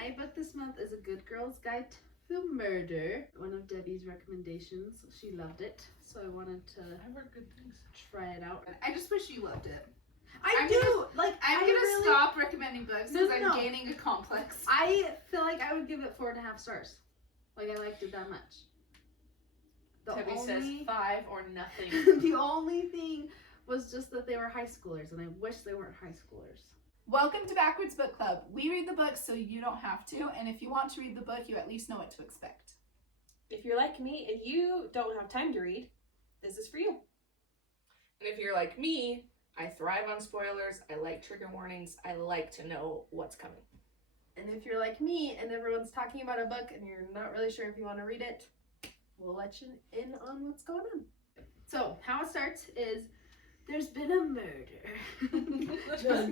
My book this month is A Good Girl's Guide to Murder. One of Debbie's recommendations. She loved it, so I wanted to I've heard good things. Try it out. I just wish you loved it. I'm gonna stop recommending books because I'm gaining a complex. I feel like I would give it 4.5 stars. Like, I liked it that much. Debbie says 5 or nothing. The only thing was just that they were high schoolers, and I wish they weren't high schoolers. Welcome to Backwards Book Club. We read the books so you don't have to, and if you want to read the book, you at least know what to expect. If you're like me and you don't have time to read, this is for you. And if you're like me, I thrive on spoilers, I like trigger warnings, I like to know what's coming. And if you're like me and everyone's talking about a book and you're not really sure if you want to read it, we'll let you in on what's going on. So, how it starts is, there's been a murder. So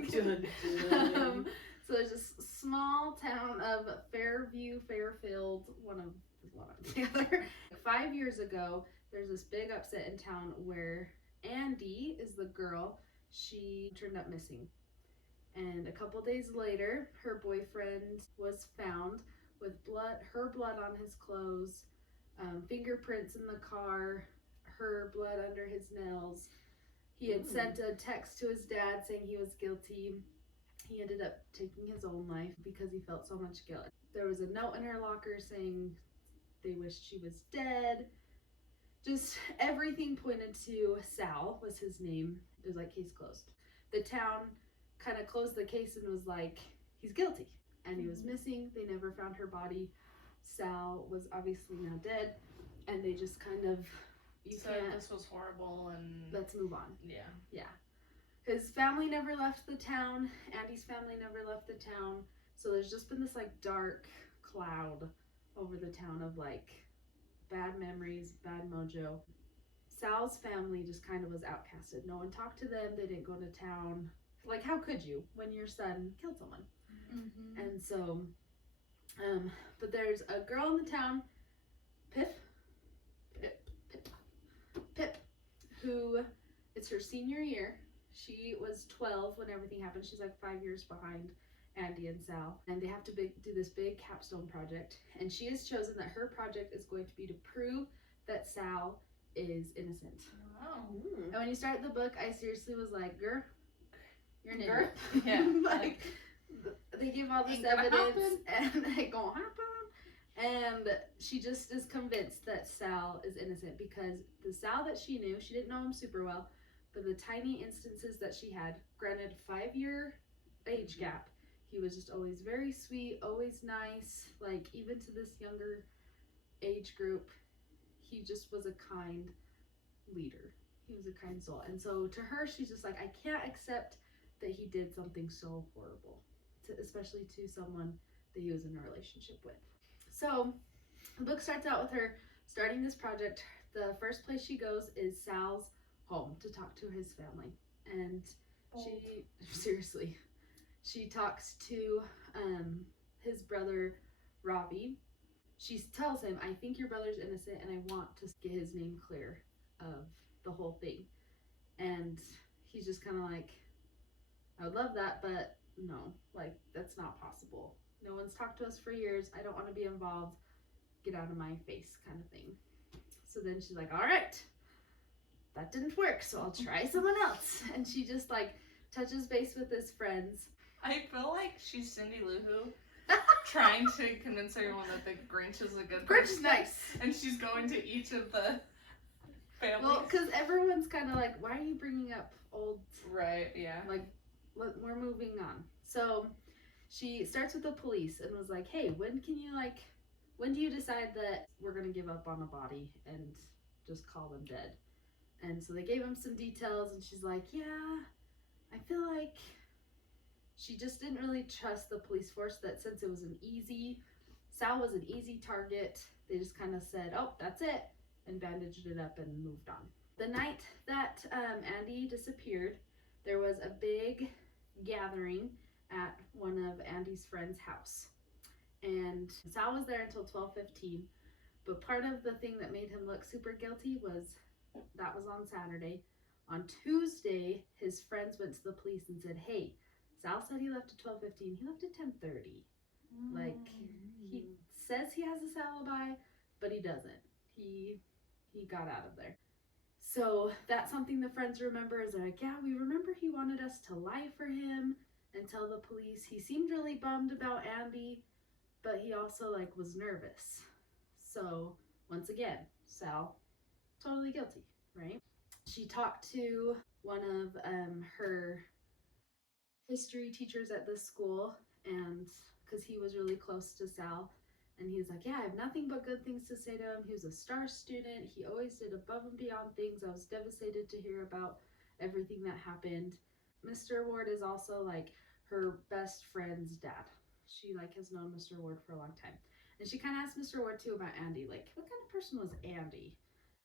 there's this small town of Fairfield, one of the other. 5 years ago, there's this big upset in town where Andy is the girl. She turned up missing. And a couple days later, her boyfriend was found with her blood on his clothes, fingerprints in the car, her blood under his nails. He had sent a text to his dad saying he was guilty. He ended up taking his own life because he felt so much guilt. There was a note in her locker saying they wished she was dead. Just everything pointed to Sal was his name. It was like, case closed. The town kind of closed the case and was like, he's guilty. And he was missing. They never found her body. Sal was obviously now dead. And they just kind of, this was horrible and let's move on. Yeah. His family never left the town. Andy's family never left the town. So there's just been this like dark cloud over the town of like bad memories, bad mojo. Sal's family just kind of was outcasted. No one talked to them. They didn't go to town. Like, how could you when your son killed someone? Mm-hmm. And so, but there's a girl in the town, Pip, who, it's her senior year. She was 12 when everything happened. She's like 5 years behind Andy and Sal. And they have to do this big capstone project. And she has chosen that her project is going to be to prove that Sal is innocent. Wow. And when you start the book, I seriously was like, girl, you're an Girl? idiot. Yeah. Like, they give all this evidence and it ain't gonna happen. And she just is convinced that Sal is innocent because the Sal that she knew, she didn't know him super well, but the tiny instances that she had, granted 5-year age gap, he was just always very sweet, always nice, like even to this younger age group, he just was a kind leader. He was a kind soul. And so to her, she's just like, I can't accept that he did something so horrible, especially to someone that he was in a relationship with. So the book starts out with her starting this project. The first place she goes is Sal's home to talk to his family. And she talks to his brother, Ravi. She tells him, I think your brother's innocent and I want to get his name clear of the whole thing. And he's just kind of like, I would love that, but no, like, that's not possible. No one's talked to us for years. I don't want to be involved. Get out of my face kind of thing. So then she's like, all right, that didn't work, so I'll try someone else. And she just like touches base with his friends. I feel like she's Cindy Lou Who trying to convince everyone that the Grinch is a good person. Grinch is nice. And she's going to each of the families. Well, because everyone's kind of like, why are you bringing up old... Right, yeah. Like, we're moving on. So she starts with the police and was like, hey, when do you decide that we're going to give up on a body and just call them dead? And so they gave him some details and she's like, yeah, I feel like she just didn't really trust the police force, that since it was Sal was an easy target, they just kind of said, oh, that's it, and bandaged it up and moved on. The night that Andy disappeared, there was a big gathering at one of Andy's friend's house. And Sal was there until 12:15, but part of the thing that made him look super guilty was that was on Saturday. On Tuesday, his friends went to the police and said, hey, Sal said he left at 12:15. He left at 10:30. Like, says he has this alibi, but he doesn't. He got out of there. So that's something the friends remember, is they're like, yeah, we remember he wanted us to lie for him and tell the police. He seemed really bummed about Andy, but he also like was nervous. So once again, Sal, totally guilty, right? She talked to one of her history teachers at this school, and because he was really close to Sal, and he's like, yeah, I have nothing but good things to say to him. He was a star student. He always did above and beyond things. I was devastated to hear about everything that happened. Mr. Ward is also like her best friend's dad. She like has known Mr. Ward for a long time. And she kind of asked Mr. Ward too about Andy, like, what kind of person was Andy?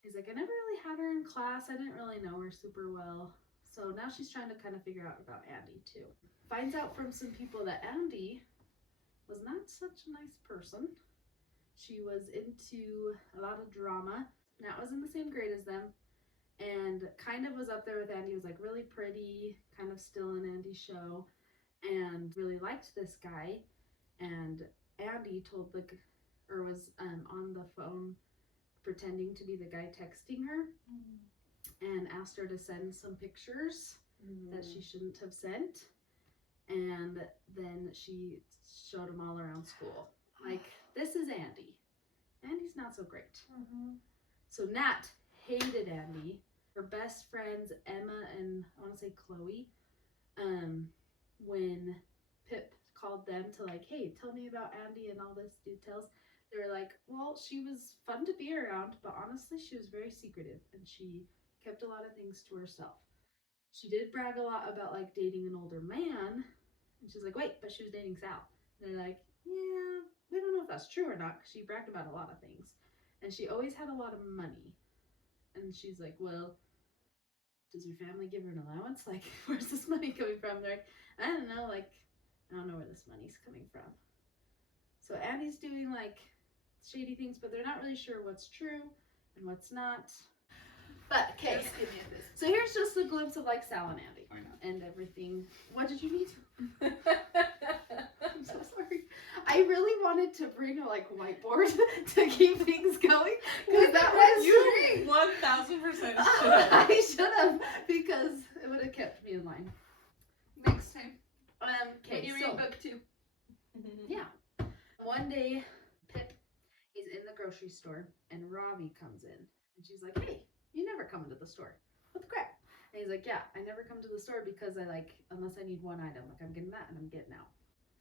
He's like, I never really had her in class. I didn't really know her super well. So now she's trying to kind of figure out about Andy too. Finds out from some people that Andy was not such a nice person. She was into a lot of drama. Nat was in the same grade as them and kind of was up there with Andy. He was like really pretty, kind of still in Andy's show, and really liked this guy. And Andy told was on the phone pretending to be the guy texting her and asked her to send some pictures that she shouldn't have sent. And then she showed him all around school. Like, this is Andy. Andy's not so great. So Nat hated Andy. Her best friends, Emma and I want to say Chloe, when Pip called them to like, hey, tell me about Andy and all this details, they were like, well, she was fun to be around, but honestly, she was very secretive and she kept a lot of things to herself. She did brag a lot about like dating an older man, and she's like, wait, but she was dating Sal. And they're like, yeah, we don't know if that's true or not, because she bragged about a lot of things. And she always had a lot of money. And she's like, well, does your family give her an allowance? Like, where's this money coming from? They're like, I don't know, like, I don't know where this money's coming from. So Andy's doing like shady things, but they're not really sure what's true and what's not. But okay, Just give me a business. so here's just a glimpse of like Sal and Andy and everything. What did you need? I'm so sorry. I really wanted to bring a like whiteboard to keep things going because that was You 1000% should have. I should have, because it would have kept me in line. Next time. Okay, When you so read book 2. yeah, one day Pip is in the grocery store and Ravi comes in and she's like, hey, you never come into the store. What the crap? And he's like, yeah, I never come to the store because I like, unless I need one item, like I'm getting that and I'm getting out.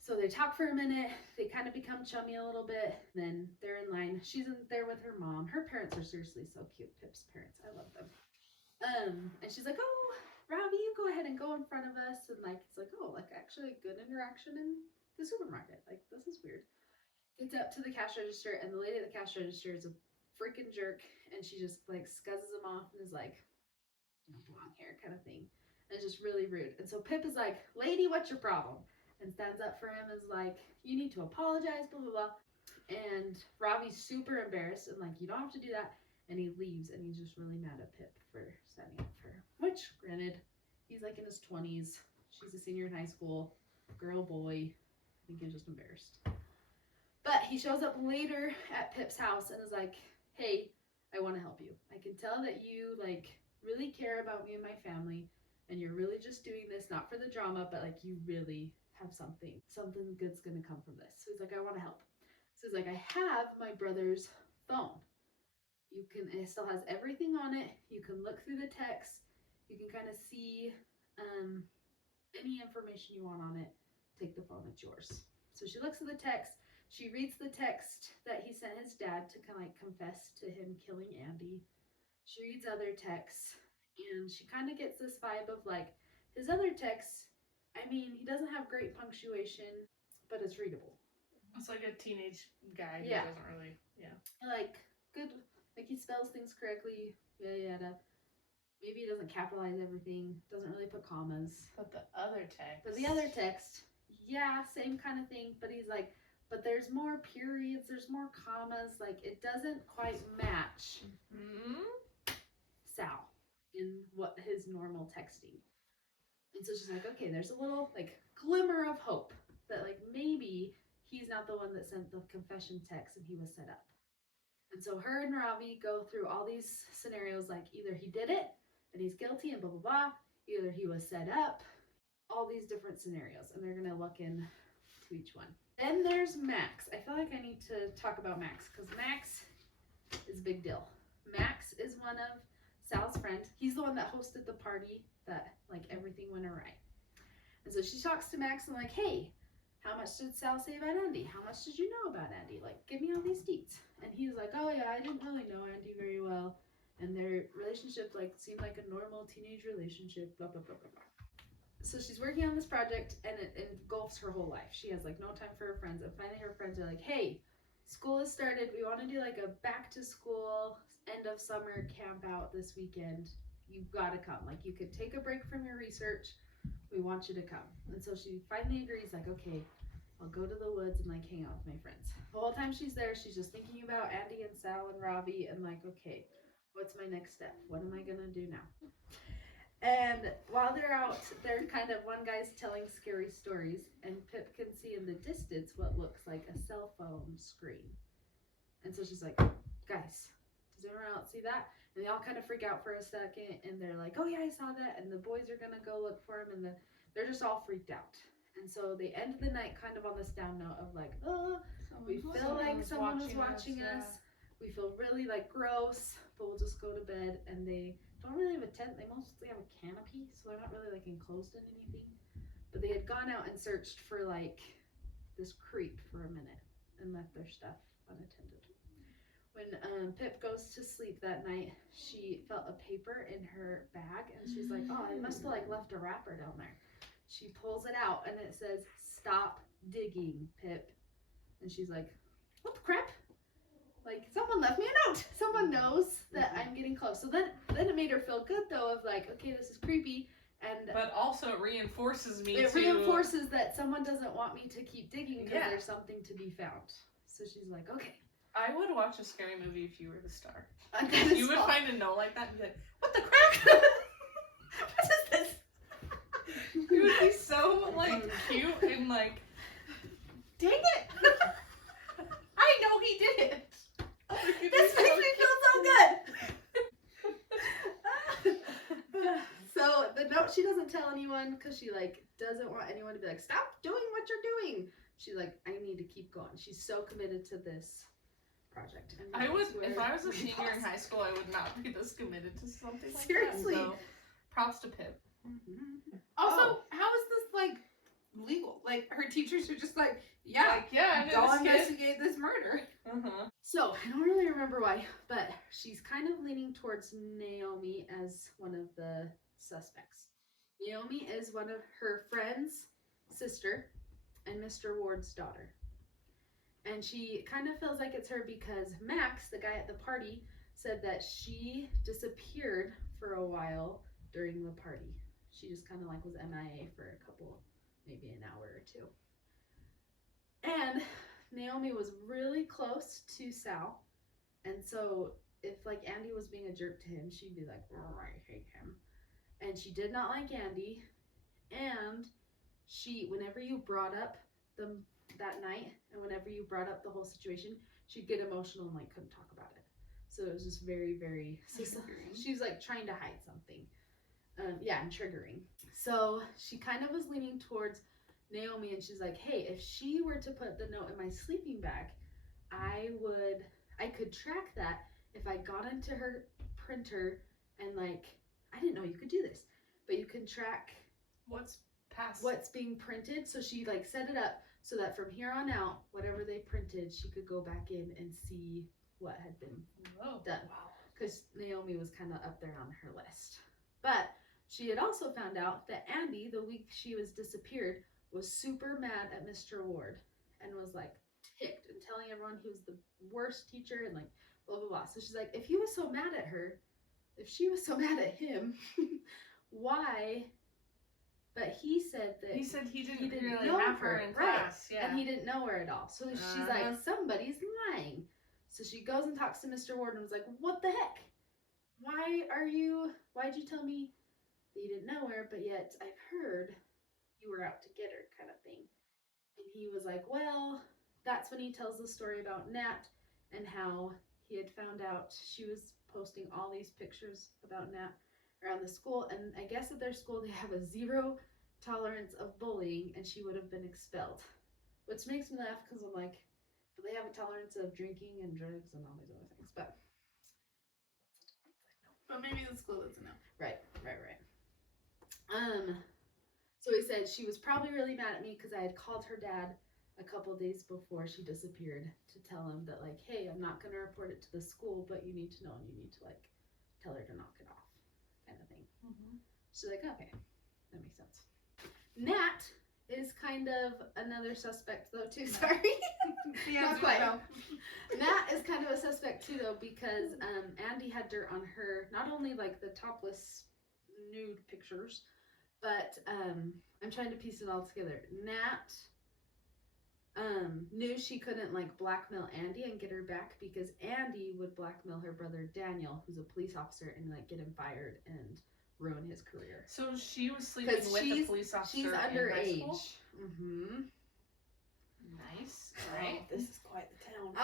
So they talk for a minute, they kind of become chummy a little bit, then they're in line. She's in there with her mom. Her parents are seriously so cute, Pip's parents, I love them. And she's like, oh, Ravi, you go ahead and go in front of us. And like, it's like, oh, like actually good interaction in the supermarket. Like, this is weird. Gets up to the cash register, and the lady at the cash register is a freaking jerk, and she just like scuzzes him off and is like, you don't belong here, kind of thing. And it's just really rude. And so Pip is like, lady, what's your problem? And stands up for him, is like, you need to apologize, blah, blah, blah. And Ravi's super embarrassed and like, you don't have to do that. And he leaves, and he's just really mad at Pip for standing up for her. Which, granted, he's like in his 20s. She's a senior in high school. Girl, boy. I think he's just embarrassed. But he shows up later at Pip's house and is like, hey, I want to help you. I can tell that you like really care about me and my family, and you're really just doing this not for the drama, but like you really have something good's gonna come from this. So he's like, I want to help. So he's like, I have my brother's phone. It still has everything on it. You can look through the text. You can kind of see any information you want on it. Take the phone, it's yours. So she looks at the text. She reads the text that he sent his dad to kind of like confess to him killing Andy. She reads other texts, and she kind of gets this vibe of like, his other texts, I mean, he doesn't have great punctuation, but it's readable. It's like a teenage guy who Yeah. doesn't really, Like, good, like he spells things correctly, yada yada. Maybe he doesn't capitalize everything, doesn't really put commas. But the other text. But the other text, yeah, same kind of thing, but he's like, but there's more periods, there's more commas, like it doesn't quite match Sal in what his normal texting. And so she's like, okay, there's a little like glimmer of hope that like maybe he's not the one that sent the confession text and he was set up. And so her and Ravi go through all these scenarios, like either he did it and he's guilty and blah, blah, blah, either he was set up, all these different scenarios, and they're going to look into each one. Then there's Max. I feel like I need to talk about Max because Max is a big deal. Max is one of Sal's friends. He's the one that hosted the party that like everything went awry. And so she talks to Max and like, hey, how much did Sal say about Andy? How much did you know about Andy? Like, give me all these deets. And he's like, oh yeah, I didn't really know Andy very well. And their relationship like seemed like a normal teenage relationship, blah, blah, blah, blah, blah. So she's working on this project and it engulfs her whole life. She has like no time for her friends. And finally her friends are like, hey, school has started. We want to do like a back to school, end of summer camp out this weekend. You've got to come. Like you could take a break from your research. We want you to come. And so she finally agrees like, okay, I'll go to the woods and like hang out with my friends. The whole time she's there, she's just thinking about Andy and Sal and Ravi and like, okay, what's my next step? What am I going to do now? And while they're out, they're kind of, one guy's telling scary stories and Pip can see in the distance what looks like a cell phone screen. And so she's like, guys, does anyone else see that? And they all kind of freak out for a second and they're like, oh yeah, I saw that. And the boys are going to go look for him and they're just all freaked out. And so they end the night kind of on this down note of like, oh, we feel like someone was watching us. We feel really like gross, but we'll just go to bed. And they don't really have a tent. They mostly have a canopy, so they're not really like enclosed in anything. But they had gone out and searched for like this creep for a minute and left their stuff unattended. When Pip goes to sleep that night, she felt a paper in her bag and she's like, oh, I must have like left a wrapper down there. She pulls it out and it says, stop digging, Pip. And she's like, what the crap? Like, someone left me a note. Someone knows that I'm getting close. So then it made her feel good, though, of like, okay, this is creepy. But also it reinforces me It reinforces that someone doesn't want me to keep digging because there's something to be found. So she's like, okay. I would watch a scary movie if you were the star. You would find a note like that and be like, what the crap? What is this? You would be so, like, cute and like, dang it! I know he did it! This makes me feel so good! So the note, she doesn't tell anyone because she like doesn't want anyone to be like, stop doing what you're doing. She's like, I need to keep going. She's so committed to this project. And I would, if I was a senior in high school, I would not be this committed to something like Seriously. that. So, props to Pip. Mm-hmm. Also, how is this like legal? Like her teachers are just like, yeah, Like, yeah, I go know this kid. investigate this murder. Uh-huh. So I don't really remember why, but she's kind of leaning towards Naomi as one of the suspects. Naomi is one of her friend's sister and Mr. Ward's daughter. And she kind of feels like it's her because Max, the guy at the party, said that she disappeared for a while during the party. She just kind of like was MIA for a couple, maybe an hour or two. And Naomi was really close to Sal. And so if like Andy was being a jerk to him, she'd be like, oh, I hate him. And she did not like Andy. And she, whenever you brought up them that night and whenever you brought up the whole situation, she'd get emotional and like couldn't talk about it. So it was just very, very, she was like trying to hide something. And triggering. So she kind of was leaning towards Naomi and she's like, hey, if she were to put the note in my sleeping bag, I could track that if I got into her printer and like, I didn't know you could do this, but you can track What's being printed. So she like set it up so that from here on out, whatever they printed, she could go back in and see what had been done. Wow. Because Naomi was kind of up there on her list. But she had also found out that Andy, the week she was disappeared, was super mad at Mr. Ward and was like ticked and telling everyone he was the worst teacher and like blah, blah, blah. So she's like, if he was so mad at her, if she was so mad at him, why? But he said that He said he didn't really know have her in class. Yeah. and he didn't know her at all. So she's like, somebody's lying. So she goes and talks to Mr. Ward and was like, what the heck? Why'd you tell me that you didn't know her, but yet I've heard you were out to get her kind of thing. And he was like, well, that's when he tells the story about Nat and how he had found out she was posting all these pictures about Nat around the school. And I guess at their school they have a 0 tolerance of bullying, and she would have been expelled. Which makes me laugh because I'm like, but they have a tolerance of drinking and drugs and all these other things. But maybe the school doesn't know. Right. So he said she was probably really mad at me because I had called her dad a couple days before she disappeared to tell him that, like, hey, I'm not going to report it to the school, but you need to know and you need to, like, tell her to knock it off, kind of thing. Mm-hmm. She's like, okay, that makes sense. Nat is kind of another suspect, though, too. Sorry. Not quite. Nat is kind of a suspect, too, though, because Andy had dirt on her, not only, like, the topless nude pictures, but I'm trying to piece it all together. Nat knew she couldn't, like, blackmail Andy and get her back because Andy would blackmail her brother Daniel, who's a police officer, and, like, get him fired and ruin his career. So she was sleeping with a police officer she's in high underage. school? Mm-hmm. Nice. Right. This is quite the town.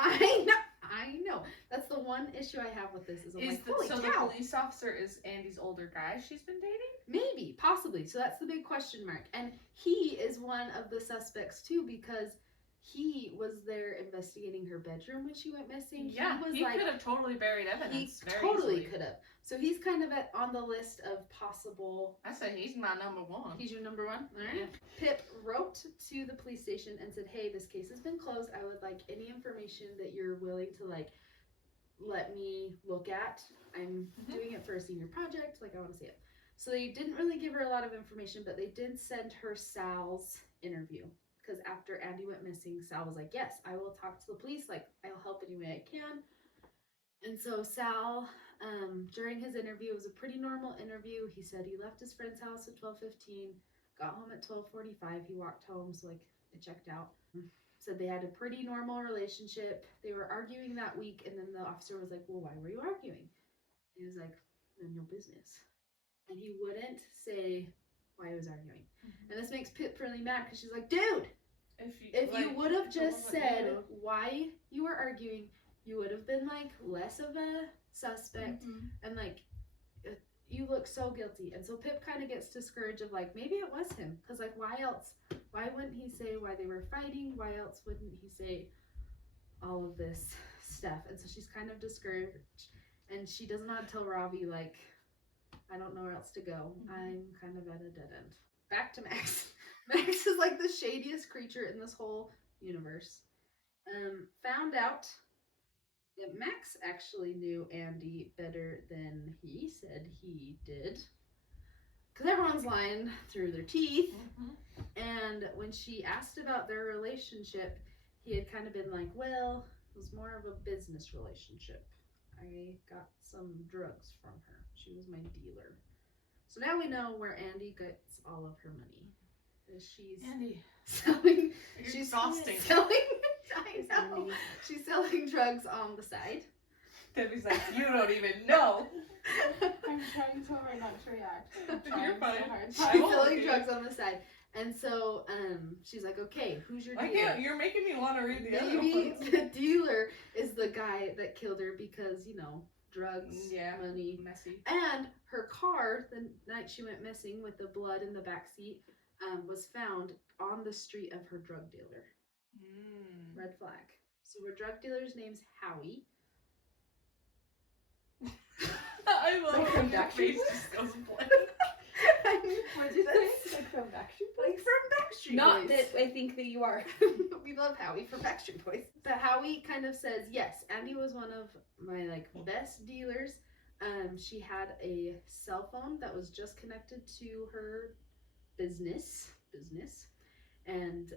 I know. That's the one issue I have with this is I'm Is like, the, holy so cow. the police officer is Andy's older guy she's been dating? Maybe, possibly. So that's the big question mark. And he is one of the suspects too because he was there investigating her bedroom when she went missing. Yeah, he was he like, could have totally buried he evidence. Very totally easily. could have. So he's kind of on the list of possible. I say he's my number one. He's your number one? All right. Yeah. Pip wrote to the police station and said, hey, this case has been closed. I would like any information that you're willing to, like, let me look at. I'm doing it for a senior project. Like, I want to see it. So they didn't really give her a lot of information, but they did send her Sal's interview. Because after Andy went missing, Sal was like, yes, I will talk to the police. Like, I'll help any way I can. And so Sal, during his interview, it was a pretty normal interview. He said he left his friend's house at 12:15, got home at 12:45. He walked home, so, like, it checked out. Said they had a pretty normal relationship. They were arguing that week, and then the officer was like, well, why were you arguing? And he was like, none of your business. And he wouldn't say why he was arguing. Mm-hmm. And this makes Pip really mad because she's like, dude, if you would have just said why you were arguing, you would have been, like, less of a suspect. And, like, you look so guilty. And so Pip kind of gets discouraged of, like, maybe it was him. Because, like, why else? Why wouldn't he say why they were fighting? Why else wouldn't he say all of this stuff? And so she's kind of discouraged. And she does not tell Robbie, like, I don't know where else to go. I'm kind of at a dead end. Back to Max. Max is, like, the shadiest creature in this whole universe. Found out that Max actually knew Andy better than he said he did. Because everyone's lying through their teeth. And when she asked about their relationship, he had kind of been like, well, it was more of a business relationship. I got some drugs from her. She was my dealer. So now we know where Andy gets all of her money. She's Andy, selling. you're She's exhausting. selling. I know. She's selling drugs on the side. Debbie's like, you don't even know. I'm trying so hard not to react. You're fine. She's I won't selling be. drugs on the side. And so she's like, okay, who's your I dealer? can't. You're making me want to read the other Maybe ones. the dealer is the guy that killed her because, you know, drugs, Yeah. money. Messy. And her car, the night she went missing with the blood in the backseat, was found on the street of her drug dealer. Red flag. So her drug dealer's name's Howie. I love Like when from your Backstreet face Boys? just goes blank. What did you say? Like from Backstreet Like Boys? from Backstreet Not Boys. that I think that you are. We love Howie from Backstreet Boys. But Howie kind of says, yes, Andy was one of my, like, best dealers. She had a cell phone that was just connected to her business. And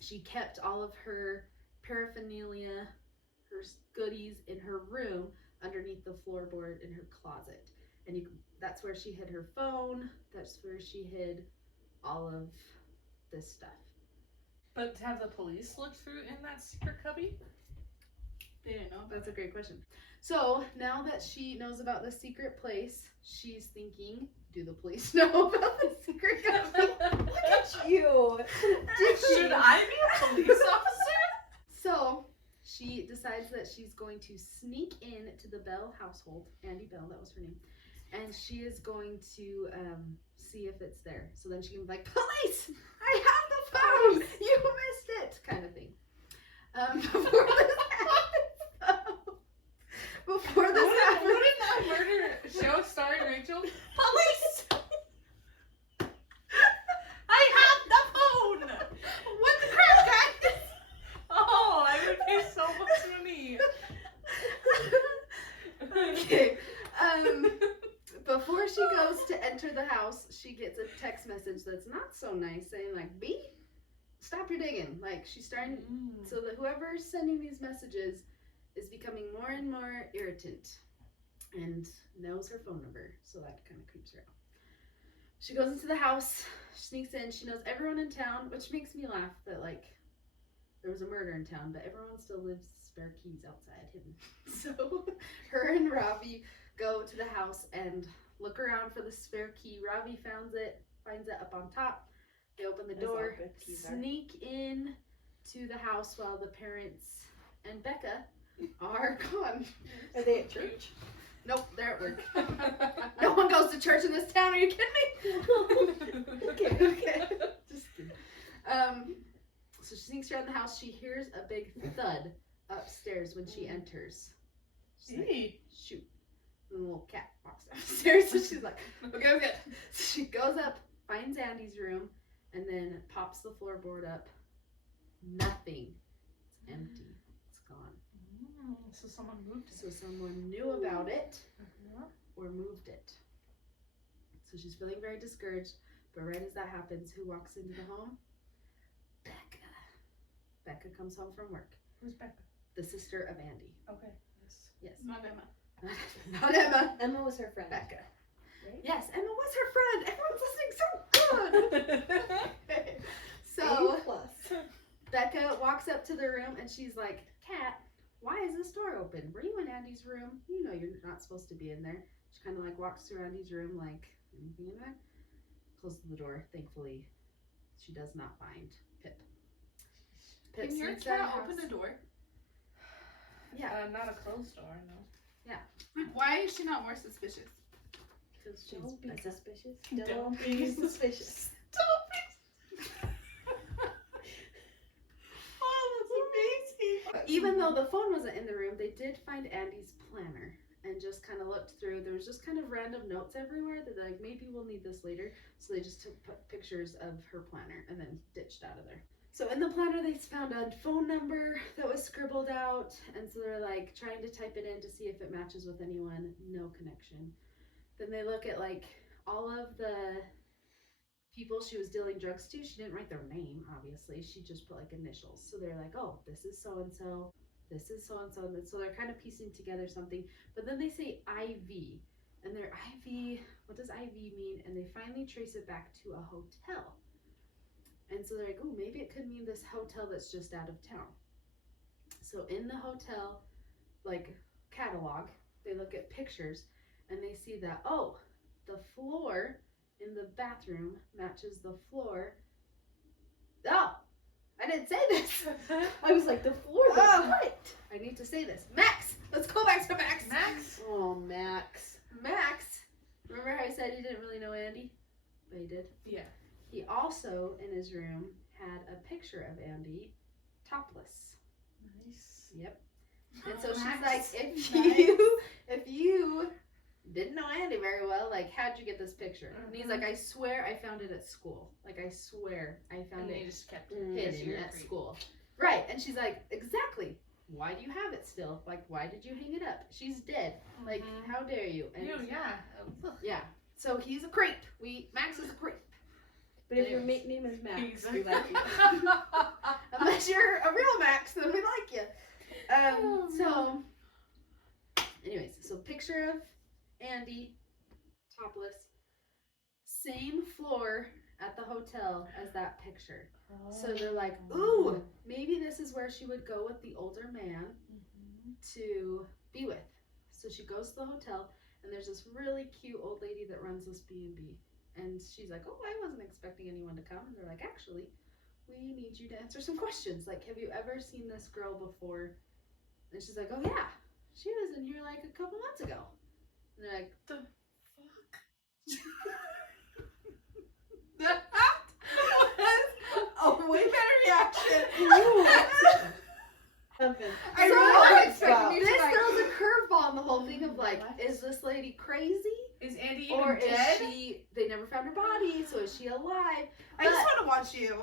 she kept all of her paraphernalia, her goodies in her room underneath the floorboard in her closet. And that's where she hid her phone. That's where she hid all of this stuff. But have the police looked through in that secret cubby? They didn't know. That's a great question. So now that she knows about the secret place, she's thinking, do the police know about the secret cubby? Look at you. Did she? Should I be a police officer? decides that she's going to sneak in to the Bell household. Andy Bell, that was her name. And she is going to see if it's there. So then she can be like, police! I have the phone! You missed it! Kind of thing. Before this happens, before this happens, What did that murder show starring Rachel? Police! I have the phone! what the crap, guys? Oh, I would pay so much money. Okay. Before she goes to enter the house, she gets a text message that's not so nice, saying like, "B, stop your digging." Like she's starting, so that whoever's sending these messages is becoming more and more irritant, and knows her phone number, so that kind of creeps her out. She goes into the house, sneaks in. She knows everyone in town, which makes me laugh that like there was a murder in town, but everyone still leaves spare keys outside hidden. So her and Ravi go to the house and look around for the spare key. Ravi finds it up on top. They open the door, sneak in to the house while the parents and Becca are gone. Are they at church? Nope, they're at work. No one goes to church in this town. Are you kidding me? Okay. Just kidding. So she sneaks around the house. She hears a big thud upstairs when she enters. She's like, shoot. And the little cat walks downstairs. So she's like, okay, I'm good. So she goes up, finds Andy's room, and then pops the floorboard up. Nothing. It's empty. It's gone. So someone moved it. So someone knew about it or moved it. So she's feeling very discouraged. But right as that happens, who walks into the home? Becca. Becca comes home from work. Who's Becca? The sister of Andy. Okay. Yes. Not Emma. Not Emma. Emma was her friend. Becca. Right? Yes, Emma was her friend. Everyone's listening so good. So A+. Becca walks up to the room and she's like, "Kat, why is this door open? Were you in Andy's room? You know you're not supposed to be in there." She kind of like walks through Andy's room like, "Anything in there?" Closes the door. Thankfully, she does not find Pip. Pip Can your sneaks out of cat the open house. a door? Yeah. Not a closed door, no. Why is she not more suspicious? Because she's Don't be Becca. suspicious. Don't Don't be suspicious. Oh, that's amazing. Even though the phone wasn't in the room, they did find Andy's planner and just kind of looked through. There was just kind of random notes everywhere that like, maybe we'll need this later. So they just took pictures of her planner and then ditched out of there. So in the planner, they found a phone number that was scribbled out. And so they're like trying to type it in to see if it matches with anyone. No connection. Then they look at like all of the people she was dealing drugs to. She didn't write their name, obviously. She just put like initials. So they're like, oh, this is so-and-so. This is so-and-so. And so they're kind of piecing together something. But then they say IV. And their IV, what does IV mean? And they finally trace it back to a hotel. And so they're like, oh, maybe it could mean this hotel that's just out of town. So in the hotel, like, catalog, they look at pictures and they see that, oh, the floor in the bathroom matches the floor. Oh, I didn't say this. I was like, the floor was what? I need to say this. Max! Let's go back to Max. Max? Oh, Max. Max, remember how I said he didn't really know Andy? But he did. Yeah. He also, in his room, had a picture of Andy topless. Nice. Yep. And so she's Max. like, if you didn't know Andy very well, like, how'd you get this picture? And he's like, I swear I found it at school. Like, I swear I found And it they just kept hidden you're a at creep. school. Right. And she's like, exactly. Why do you have it still? Like, why did you hang it up? She's dead. Like, Mhm. how dare you? And Ew, yeah. yeah. So he's a creep. Max is a creep. But if your name is Max, He's we like you. Unless you're a real Max, then we like you. So, anyways, so picture of Andy, topless, same floor at the hotel as that picture. So they're like, ooh, maybe this is where she would go with the older man to be with. So she goes to the hotel, and there's this really cute old lady that runs this B&B. And she's like, oh, I wasn't expecting anyone to come. And they're like, actually, we need you to answer some questions. Like, have you ever seen this girl before And she's like, oh yeah, she was in here like a couple months ago. And they're like, The That was a way better reaction. Something. I So, really like, wasn't expecting you this to like, throws a curveball in the whole thing of like, What? is this lady crazy? is Andy even Or dead? is she, they never found her body, so is she alive? I just want to watch you.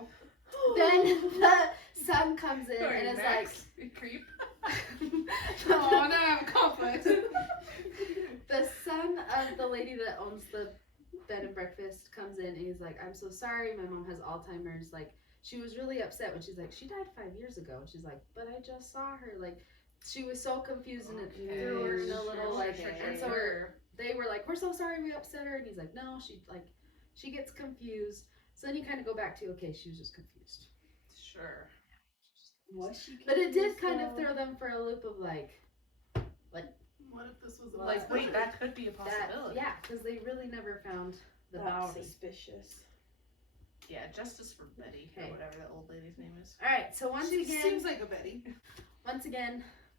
Then the son comes in Sorry, and is Max, you creep. Oh, now I have a conflict. the son of the lady that owns the bed and breakfast comes in and he's like, I'm so sorry, my mom has Alzheimer's. Like, she was really upset when she's like, she died 5 years ago. And she's like, but I just saw her. Like, she was so confused and it threw her in a little, like, and so they were like, we're so sorry we upset her. And he's like, no, she gets confused. So then you kind of go back to, okay, she was just confused. Sure. Was she? But it did confused, kind of though? throw them for a loop of like, What if this was a Well, Like, wait, that could be a that, possibility. yeah, because they really never found the That's body. suspicious. Yeah, justice for Betty, Okay. or whatever that old lady's name is. All right, so once She again, seems like a Betty.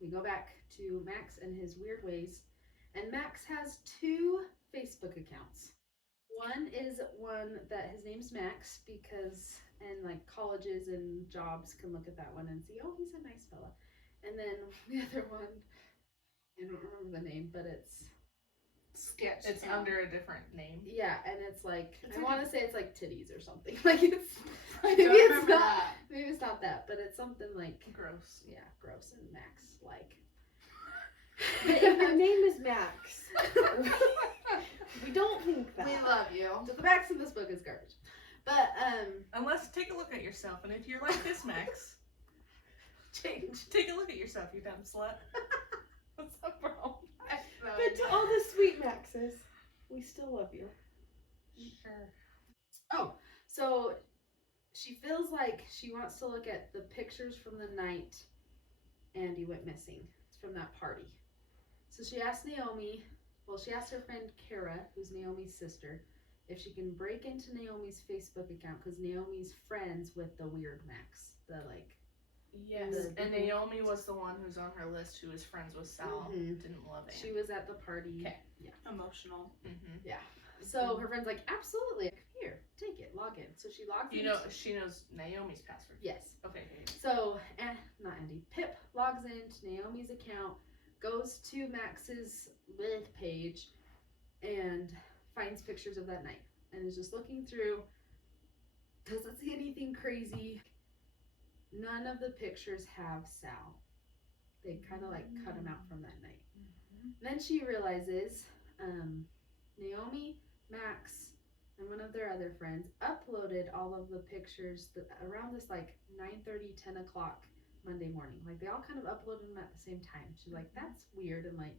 we go back to Max and his weird ways, and Max has 2 Facebook accounts. One is one that his name's Max because, and like colleges and jobs can look at that one and see, oh, he's a nice fella. And then the other one, I don't remember the name, but it's Sketch. It's account. under a different name. yeah, and it's like It's I like want to say it's like titties or something. Like it's I maybe don't it's remember not that. maybe it's not that, but it's something like Gross. yeah, gross and Max like. But if your name is Max, we don't think that. We love you. So the Max in this book is garbage, but Unless, take a look at yourself, and if you're like this, Max, change. take a look at yourself, you dumb slut. What's up, bro? But to all the sweet Maxes, we still love you. Sure. Oh, so she feels like she wants to look at the pictures from the night Andy went missing. It's from that party. So she asked Naomi, well, she asked her friend Kara, who's Naomi's sister, if she can break into Naomi's Facebook account because Naomi's friends with the weird Max. The like, Yes, The- and Naomi was the one who's on her list who was friends with Sal. Mhm. Didn't love Anne. she was at the party. Okay. Yeah. Emotional. Mm-hmm. Yeah. So her friend's like, absolutely. Here, take it, log in. So she logs in. You know, she knows Naomi's password. Yes. Okay. So, not Andy. Pip logs into Naomi's account, goes to Max's with page, and finds pictures of that night. And is just looking through. Doesn't see anything crazy. None of the pictures have Sal. They kind of like cut him out from that night. Then she realizes Naomi, Max, and one of their other friends uploaded all of the pictures around this like 9:30, 10 o'clock Monday morning. Like they all kind of uploaded them at the same time. She's like, that's weird, and like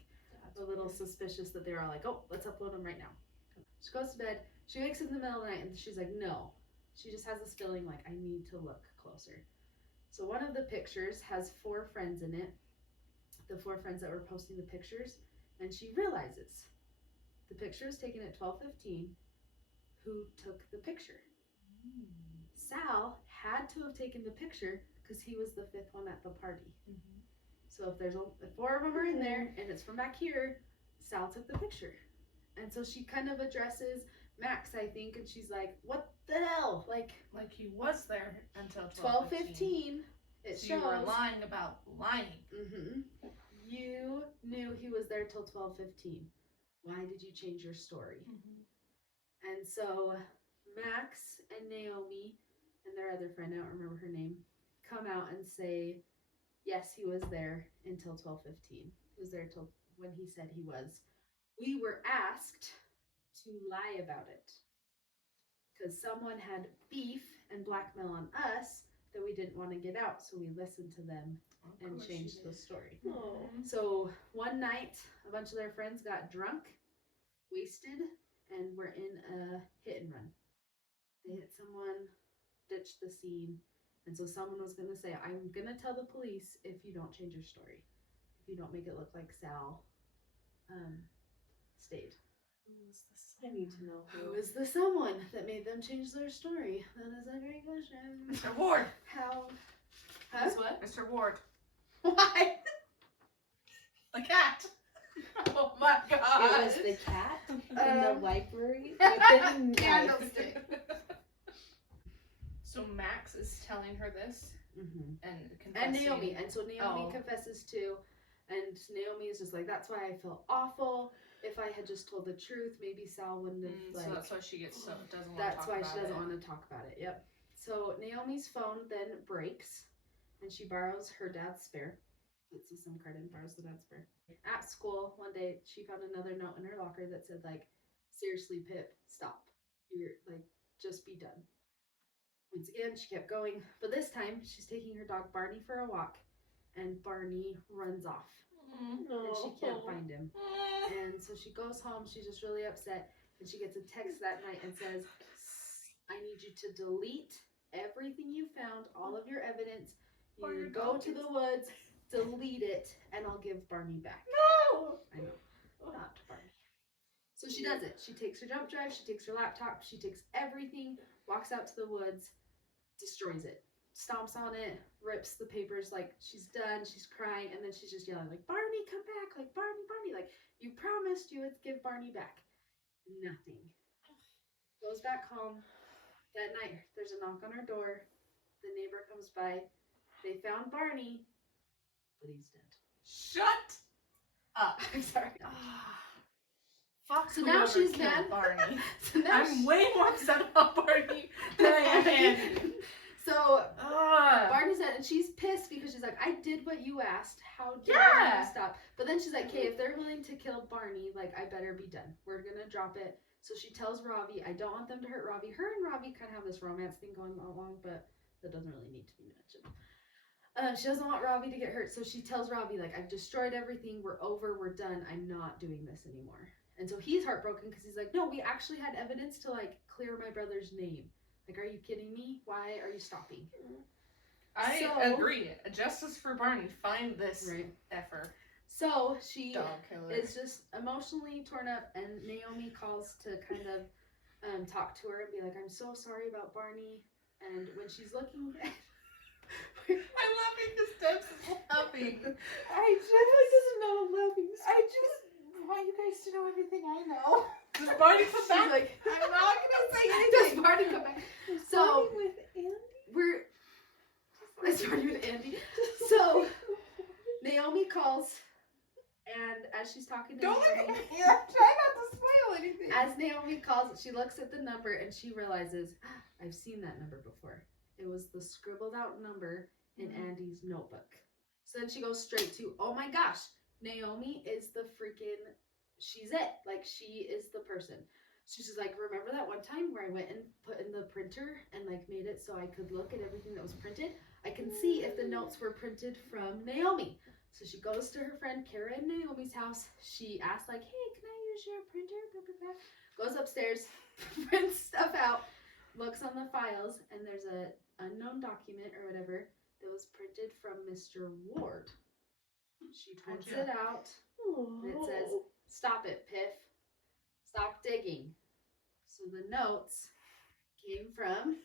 a little suspicious that they were all like, oh, let's upload them right now. She goes to bed. She wakes up in the middle of the night and she's like, no. She just has this feeling like I need to look closer. So one of the pictures has 4 friends in it. The 4 friends that were posting the pictures, and she realizes the picture was taken at 12:15. Who took the picture? Sal had to have taken the picture because he was the 5th one at the party. So if there's if 4 of them are in there and it's from back here, Sal took the picture. And so she kind of addresses Max, I think, and she's like, what the hell? Like Like he was there until 12:15. It So shows. you were lying about lying. Mm-hmm. You knew he was there till 12:15. Why did you change your story? And so Max and Naomi and their other friend, I don't remember her name, come out and say, yes, he was there until 12:15. He was there till when he said he was. We were asked to lie about it because someone had beef and blackmail on us that we didn't want to get out, so we listened to them and changed the story. Oh. So one night, a bunch of their friends got drunk, wasted, and were in a hit and run. They hit someone, ditched the scene, and so someone was going to say, I'm going to tell the police if you don't change your story. If you don't make it look like Sal stayed. Who was this? I need to know Who is the someone that made them change their story? That is a great question. Mr. Ward. How? Huh? Guess what? Mr. Ward. Why? The cat. Oh my god. It was the cat in the library with the knife. Candlestick. So Max is telling her this and confessing. And Naomi. And so Naomi Oh. confesses too. And Naomi is just like, that's why I felt awful. If I had just told the truth, maybe Sal wouldn't have So that's why she gets doesn't want to talk That's why about she doesn't it. want to talk about it. Yep. So Naomi's phone then breaks, and she borrows her dad's spare. Gets a SIM card and borrows the dad's spare. At school one day, she found another note in her locker that said like, "Seriously, Pip, stop. You're like, just be done." Once again, she kept going, but this time she's taking her dog Barney for a walk, and Barney runs off, and she can't find him. And so she goes home. She's just really upset, and she gets a text that night and says, "I need you to delete everything you found, all of your evidence. You go to the woods, delete it, and I'll give Barney back." No! I know, not Barney. So she does it. She takes her jump drive. She takes her laptop. She takes everything. Walks out to the woods, destroys it, stomps on it, rips the papers. Like she's done. She's crying, and then she's just yelling like, "Barney, come back! Like Barney, Barney! Like you promised you would give Barney back." Nothing. Goes back home. That night, there's a knock on her door. The neighbor comes by. They found Barney, but he's dead. Shut up. I'm sorry. Fuck. So now whoever she's killed mad. Barney. So now I'm way more upset about Barney than I am Andy. So Ugh. Barney's dead, and she's pissed because she's like, "I did what you asked. How dare Yeah. you stop?" But then she's like, "Okay, if they're willing to kill Barney, like I better be done. We're gonna drop it." So she tells Ravi, "I don't want them to hurt Ravi." Her and Ravi kind of have this romance thing going along, but that doesn't really need to be mentioned. She doesn't want Ravi to get hurt, so she tells Ravi, like, "I've destroyed everything. We're over. We're done. I'm not doing this anymore." And so he's heartbroken because he's like, "No, we actually had evidence to like clear my brother's name. Like, are you kidding me? Why are you stopping?" I So- agree. Justice for Barney. Find this Right. effer. So she Dog killer. is just emotionally torn up, and Naomi calls to kind of talk to her and be like, "I'm so sorry about Barney." And when she's looking at I'm laughing because Debs is laughing. I doesn't know I'm laughing. I just want you guys to know everything I know. Does Barney come she's back? like, I'm not gonna say "Does anything. Barney come back?" Was So- Barney with Andy? We're it's Barney with Andy. So Naomi calls, and as she's talking to Don't look Naomi, at me. I'm trying not to spoil anything. as Naomi calls, she looks at the number and she realizes, "I've seen that number before. It was the scribbled out number in Andy's notebook." So then she goes straight to, "Oh my gosh, Naomi is the freaking, she's it. Like, she is the person." She's just like, "Remember that one time where I went and put in the printer and like made it so I could look at everything that was printed? I can see if the notes were printed from Naomi." So she goes to her friend Kara in Naomi's house. She asks like, "Hey, can I use your printer?" Blah, blah, blah. Goes upstairs, prints stuff out, looks on the files, and there's a unknown document or whatever that was printed from Mr. Ward. She prints ya. it out, and it says, "Stop it, Piff. Stop digging." So the notes came from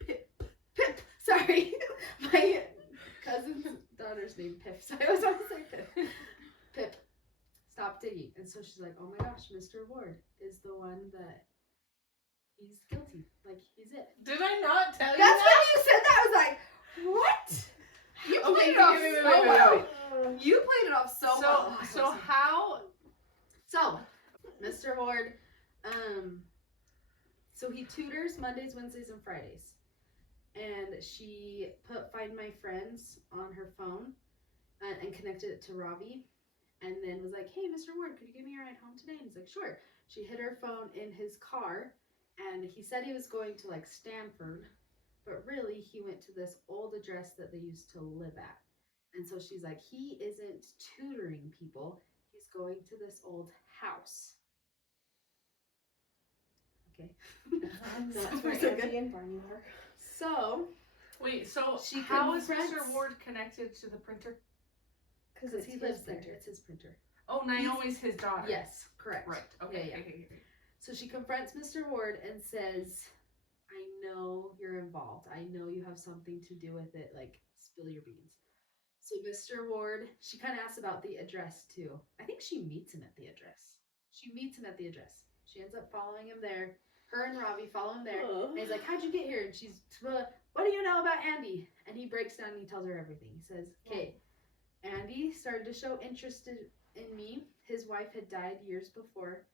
Pip. Sorry, my cousin's daughter's name Pip. So I always want to say Pip. Pip, stop digging. And so she's like, "Oh my gosh, Mr. Ward is the one that he's guilty. Like he's it." Did I not tell you That's that? when you said that. I was like, "What?" You Okay, played it wait, off wait, wait, so wait, wait, well. wait. You played it off so well. So how? So, Mr. Ward, so he tutors Mondays, Wednesdays, and Fridays. And she put Find My Friends on her phone and connected it to Ravi. And then was like, "Hey, Mr. Ward, could you give me a ride home today?" And he's like, "Sure." She hid her phone in his car. And he said he was going to like Stanford. But really, he went to this old address that they used to live at. And so she's like, he isn't tutoring people. He's going to this old house. Okay. That's where So good. Andy and Barney were. So, Wait. So She how is confronts- Mr. Ward connected to the printer? Because because it's he his lives there. printer. It's his printer. Oh, Naomi's his daughter. Yes, correct. Right. Okay. Yeah, yeah. Okay. So she confronts Mr. Ward and says, "I know you're involved. I know you have something to do with it. Like, spill your beans." So Mr. Ward, she kind of asks about the address too. I think she meets him at the address. She ends up following him there. Her and Robbie follow him there. Oh. And he's like, "How'd you get here?" And she's, "What do you know about Andy?" And he breaks down and he tells her everything. He says, "Okay, Andy started to show interest in me. His wife had died years before.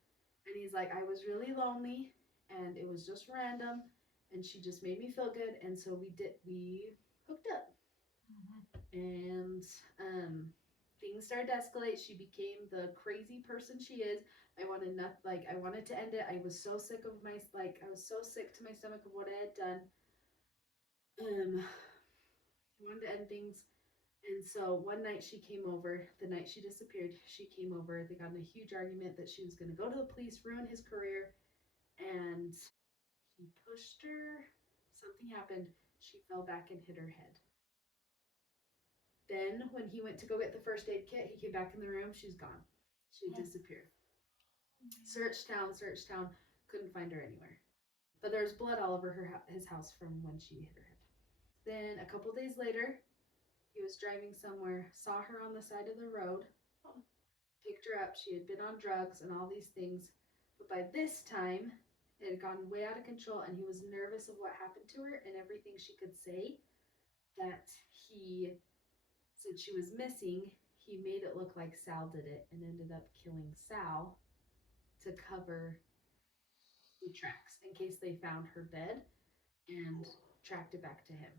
And he's like, I was really lonely and it was just random. And she just made me feel good. And so we hooked up. And things started to escalate. She became the crazy person she is. I wanted to end it. I was so sick to my stomach of what I had done. I wanted to end things. And so one night she came over, the night she disappeared, she came over. They got in a huge argument that she was going to go to the police, ruin his career. And he pushed her. Something happened. She fell back and hit her head. Then when he went to go get the first aid kit, he came back in the room. She's gone. She disappeared. Searched town, couldn't find her anywhere. But there was blood all over his house from when she hit her head. Then a couple days later, he was driving somewhere, saw her on the side of the road, picked her up. She had been on drugs and all these things. But by this time, it had gone way out of control, and he was nervous of what happened to her and everything she could say. That he, since she was missing, he made it look like Sal did it and ended up killing Sal to cover the tracks in case they found her dead and tracked it back to him.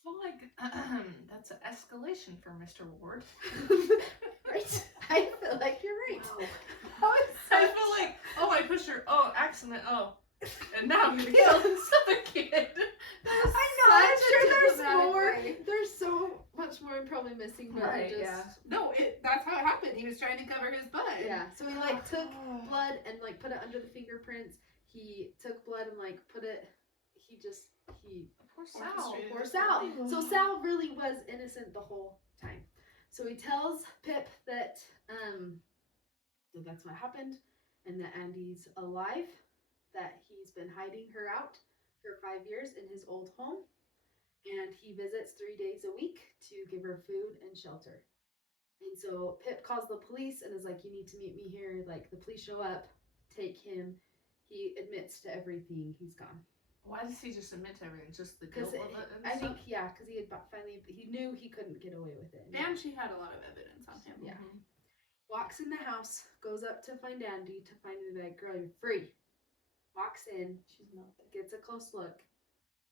I feel like that's an escalation for Mr. Ward. Right? I feel like you're right. Wow. I feel like, oh, I pushed her. Oh, accident. Oh, and now I'm gonna kill this other kid. I know. I'm sure there's diplomatic more. way. There's so much more probably missing, but Right, just, yeah. No, that's how it happened. He was trying to cover his butt. yeah. So he took blood and put it under the fingerprints. He took blood and put it. Poor Sal. Poor Sal. So Sal really was innocent the whole time. So he tells Pip that that's what happened, and that Andy's alive, that he's been hiding her out for 5 years in his old home, and he visits 3 days a week to give her food and shelter. And so Pip calls the police and is like, "You need to meet me here." Like, the police show up, take him. He admits to everything. He's gone. Why does he just admit to everything? Just the Because guilt of it and I stuff? think, yeah, because he knew he couldn't get away with it. And she had a lot of evidence on him. Yeah. Walks in the house, goes up to find Andy, to find him, like, "Girl, you're free." Walks in, She's not there. gets a close look.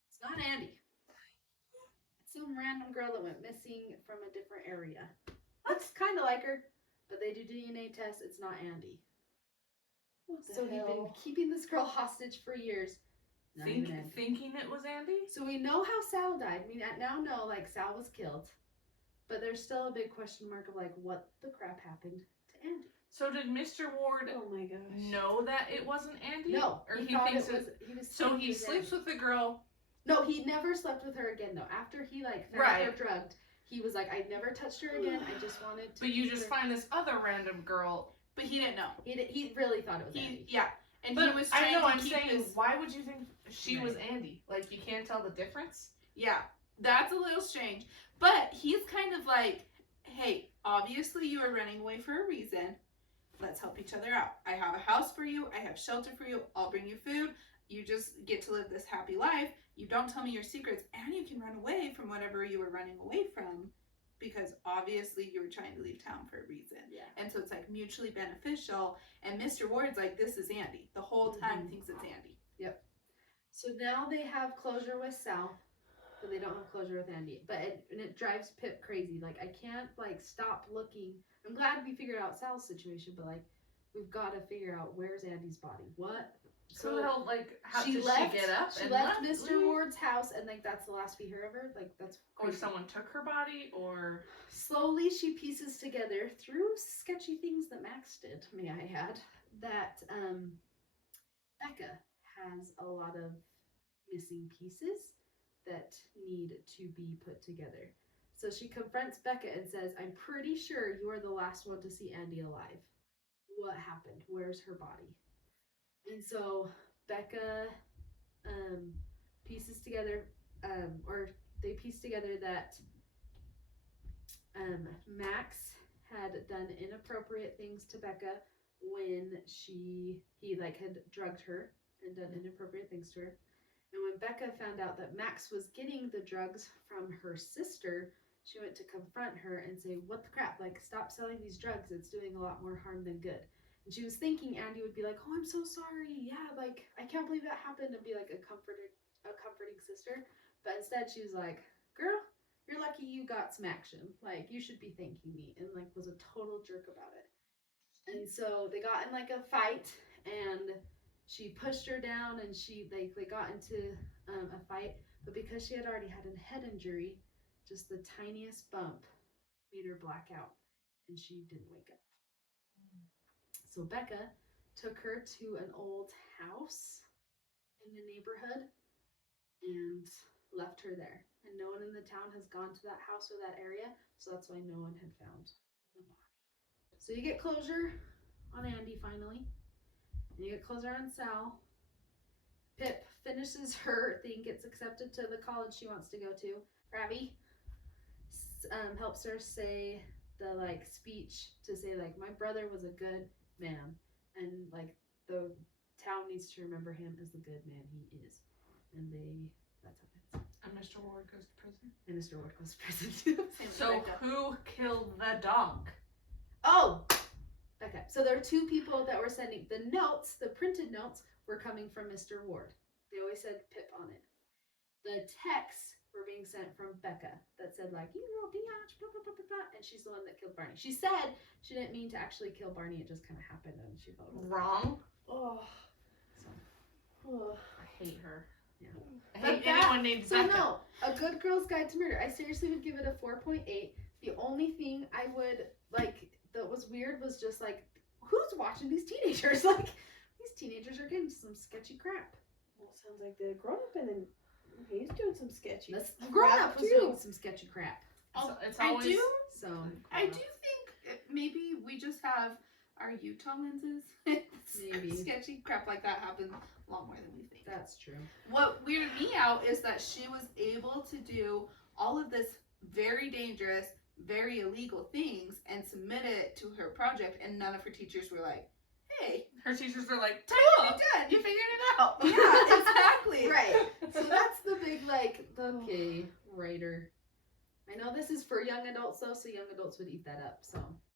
It's not Andy. It's some random girl that went missing from a different area. Looks kind of like her, but they do DNA tests. It's not Andy. What the So he'd been hell? keeping this girl hostage for years. Not even Andy. Thinking it was Andy? So we know how Sal died. We now know, Sal was killed. But there's still a big question mark of, what the crap happened to Andy. So did Mr. Ward Oh my gosh. know that it wasn't Andy? No, Or he thought thinks it was. it. He was So thinking he it was sleeps Andy. with the girl. No, he never slept with her again, though. After he found Right. her drugged, he was like, "I never touched her again. I just wanted to." But you keep just her." find this other random girl. But he didn't know. He really thought it was Andy. And But he was I trying know, to I'm keep saying, his. why would you think she was Right. Andy? Like, you can't tell the difference? Yeah, that's a little strange. But he's kind of like, hey, obviously you are running away for a reason. Let's help each other out. I have a house for you. I have shelter for you. I'll bring you food. You just get to live this happy life. You don't tell me your secrets, and you can run away from whatever you were running away from, because obviously you were trying to leave town for a reason. Yeah. And so it's beneficial. And Mr. Ward's like, this is Andy. The whole time thinks it's Andy. So now they have closure with Sal, but they don't have closure with Andy. But it drives Pip crazy. I can't stop looking. I'm glad we figured out Sal's situation, but we've got to figure out where's Andy's body. What? So the hell, how she did left. she get up? She and left leave? Mr. Ward's house, and that's the last we hear of her. That's Or crazy. someone took her body, or Slowly she pieces together through sketchy things that Max did, may I add, that Becca has a lot of missing pieces that need to be put together. So she confronts Becca and says, "I'm pretty sure you are the last one to see Andy alive. What happened? Where's her body?" And so Becca pieces together, or they piece together that Max had done inappropriate things to Becca when he like had drugged her and done inappropriate things to her. And when Becca found out that Max was getting the drugs from her sister, she went to confront her and say, "What the crap? Like, stop selling these drugs. It's doing a lot more harm than good." And she was thinking Andy would be like, "Oh, I'm so sorry. Yeah, like, I can't believe that happened," and be like a comforting sister. But instead she was like, "Girl, you're lucky you got some action. Like, you should be thanking me," and like was a total jerk about it. And so they got in like a fight, and she pushed her down, and they got into a fight. But because she had already had a head injury, just the tiniest bump made her black out, and she didn't wake up. So Becca took her to an old house in the neighborhood and left her there. And no one in the town has gone to that house or that area, so that's why no one had found the body. So you get closure on Andy finally, and you get closure on Sal. Pip finishes her thing, gets accepted to the college she wants to go to. Ravi helps her say the like speech to say like, "My brother was a good man, and like the town needs to remember him as the good man he is." And that's how it ends. And Mr. Ward goes to prison. And Mr. Ward goes to prison too. So who killed the dog? Oh, okay. So there are two people that were sending the notes. The printed notes were coming from Mr. Ward. They always said Pip on it. The texts were being sent from Becca that said like, "You little biatch, blah, blah, blah, blah, blah," and she's the one that killed Barney. She said she didn't mean to actually kill Barney. It just kind of happened, and she felt it was Wrong. Oh. So, Oh. I hate her. Yeah. I But hate anyone named so Becca. no, A Good Girl's Guide to Murder. I seriously would give it a 4.8. The only thing I would like that was weird was just like, who's watching these teenagers? Like, these teenagers are getting some sketchy crap. Well, it sounds like the grown up and then he's doing some sketchy. This grown up was too. doing some sketchy crap. It's I always do So I do think maybe we just have our Utah lenses. Maybe. Sketchy crap like that happens a lot more than we think. that's true. What weirded me out is that she was able to do all of this very dangerous, very illegal things and submit it to her project, and none of her teachers were like, "Hey, her teachers are like, you're done. You figured it out." Yeah, exactly. Right. So that's the big like, okay, writer. I know this is for young adults though, so young adults would eat that up. So